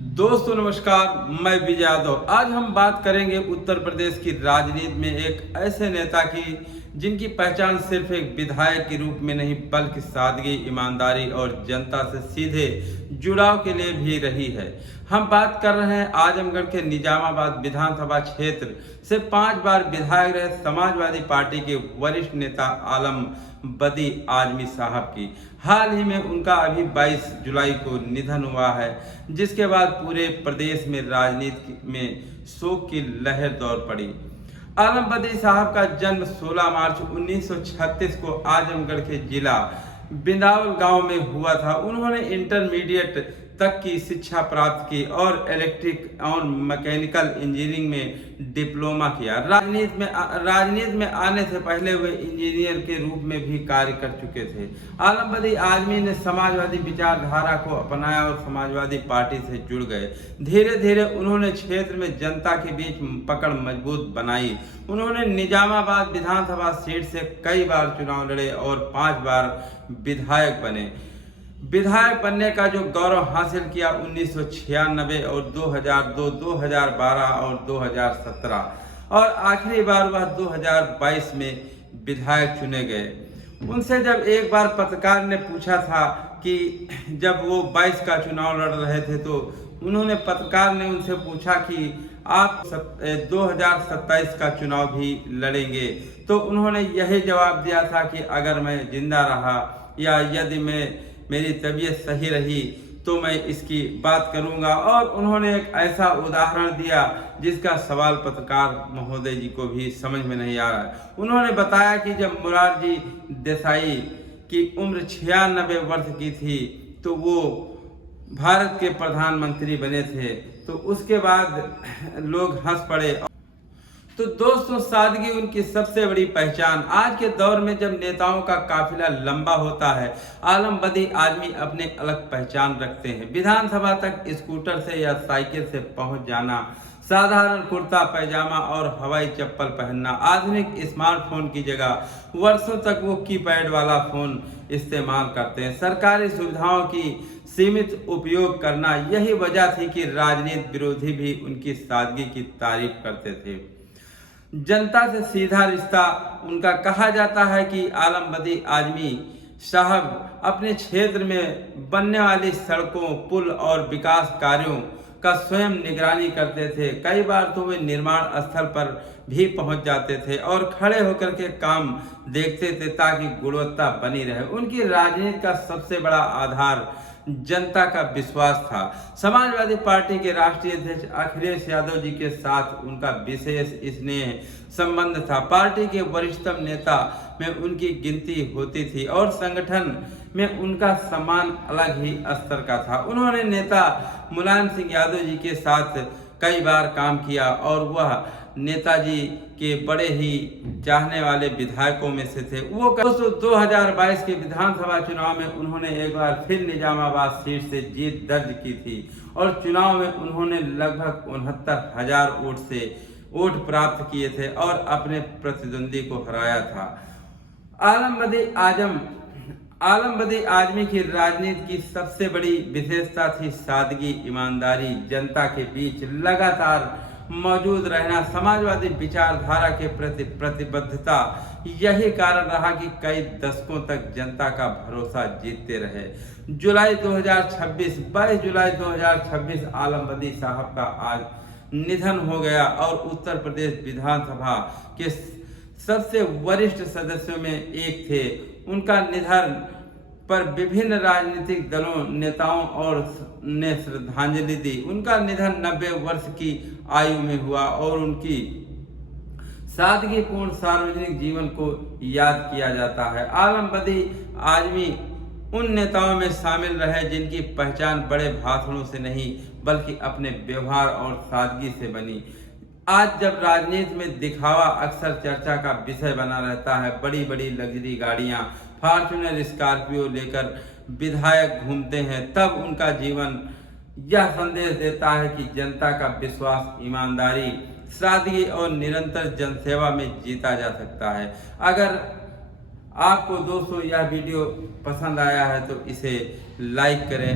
दोस्तों नमस्कार, मैं विजय यादव। आज हम बात करेंगे उत्तर प्रदेश की राजनीति में एक ऐसे नेता की जिनकी पहचान सिर्फ एक विधायक के रूप में नहीं बल्कि सादगी, ईमानदारी और जनता से सीधे जुड़ाव के लिए भी रही है। हम बात कर रहे हैं आजमगढ़ के निजामाबाद विधानसभा क्षेत्र से 5 बार विधायक रहे समाजवादी पार्टी के वरिष्ठ नेता आलम बदी आजमी साहब की। हाल ही में उनका अभी 22 जुलाई को निधन हुआ है, जिसके बाद पूरे प्रदेश में राजनीति में शोक की लहर दौड़ पड़ी। आलम बदी साहब का जन्म 16 मार्च 1936 को आजमगढ़ के जिला बिंदावल गांव में हुआ था। उन्होंने इंटरमीडिएट तक की शिक्षा प्राप्त की और इलेक्ट्रिक और मैकेनिकल इंजीनियरिंग में डिप्लोमा किया। राजनीति में आने से पहले वे इंजीनियर के रूप में भी कार्य कर चुके थे। आलम बदी आजमी ने समाजवादी विचारधारा को अपनाया और समाजवादी पार्टी से जुड़ गए। धीरे धीरे उन्होंने क्षेत्र में जनता के बीच पकड़ मजबूत बनाई। उन्होंने निजामाबाद विधानसभा सीट से कई बार चुनाव लड़े और 5 बार विधायक बने। विधायक बनने का जो गौरव हासिल किया 1996 और 2002, 2012 और 2017 और आखिरी बार वह 2022 में विधायक चुने गए। उनसे जब एक बार पत्रकार ने पूछा था कि जब वो 22 का चुनाव लड़ रहे थे तो पत्रकार ने उनसे पूछा कि आप 2027 का चुनाव भी लड़ेंगे, तो उन्होंने यही जवाब दिया था कि अगर मैं जिंदा रहा या यदि मेरी तबीयत सही रही तो मैं इसकी बात करूंगा। और उन्होंने एक ऐसा उदाहरण दिया जिसका सवाल पत्रकार महोदय जी को भी समझ में नहीं आ रहा। उन्होंने बताया कि जब मोरारजी देसाई की उम्र 96 वर्ष की थी तो वो भारत के प्रधानमंत्री बने थे, तो उसके बाद लोग हंस पड़े। तो दोस्तों, सादगी उनकी सबसे बड़ी पहचान। आज के दौर में जब नेताओं का काफिला लंबा होता है, आलम बदी आदमी अपने अलग पहचान रखते हैं। विधानसभा तक स्कूटर से या साइकिल से पहुंच जाना, साधारण कुर्ता पैजामा और हवाई चप्पल पहनना, आधुनिक स्मार्टफोन की जगह वर्षों तक वो कीपैड वाला फोन इस्तेमाल करते हैं। सरकारी सुविधाओं की सीमित उपयोग करना, यही वजह थी कि राजनीति विरोधी भी उनकी सादगी की तारीफ करते थे। जनता से सीधा रिश्ता उनका। कहा जाता है कि आलम बदी आजमी साहब अपने क्षेत्र में बनने वाली सड़कों, पुल और विकास कार्यों का स्वयं निगरानी करते थे। कई बार तो वे निर्माण स्थल पर भी पहुंच जाते थे और खड़े होकर के काम देखते थे ताकि गुणवत्ता बनी रहे। उनकी राजनीति का सबसे बड़ा आधार जनता का विश्वास था। समाजवादी पार्टी के राष्ट्रीय अध्यक्ष अखिलेश यादव जी के साथ उनका विशेष स्नेह संबंध था। पार्टी के वरिष्ठतम नेता में उनकी गिनती होती थी और संगठन में उनका सम्मान अलग ही स्तर का था। उन्होंने नेता मुलायम सिंह यादव जी के साथ कई बार काम किया और वह नेताजी के बड़े ही चाहने वाले विधायकों में से थे। वो 2022 के विधानसभा चुनाव में उन्होंने एक बार फिर निजामाबाद सीट से जीत दर्ज की थी और चुनाव में उन्होंने लगभग 69,000 वोट से वोट प्राप्त किए थे और अपने प्रतिद्वंदी को हराया था। आलम बदी आजमी की राजनीति की सबसे बड़ी विशेषता थी सादगी, ईमानदारी, जनता के बीच लगातार मौजूद रहना, समाजवादी विचारधारा के प्रति प्रतिबद्धता। यही कारण रहा कि कई दशकों तक जनता का भरोसा जीतते रहे। 22 जुलाई 2026 आलम बदी साहब का आज निधन हो गया और उत्तर प्रदेश विधानसभा के सबसे वरिष्ठ सदस्यों में एक थे। उनका निधन पर विभिन्न राजनीतिक दलों, नेताओं और ने श्रद्धांजलि दी। उनका निधन 90 वर्ष की आयु में हुआ और उनकी सादगीपूर्ण सार्वजनिक जीवन को याद किया जाता है। आलम बदी आजमी उन नेताओं में शामिल रहे जिनकी पहचान बड़े भाषणों से नहीं बल्कि अपने व्यवहार और सादगी से बनी। आज जब राजनीति में दिखावा अक्सर चर्चा का विषय बना रहता है, बड़ी बड़ी लग्जरी गाड़ियां, फॉर्च्यूनर, स्कॉर्पियो लेकर विधायक घूमते हैं, तब उनका जीवन यह संदेश देता है कि जनता का विश्वास, ईमानदारी, सादगी और निरंतर जनसेवा में जीता जा सकता है। अगर आपको दोस्तों यह वीडियो पसंद आया है तो इसे लाइक करें।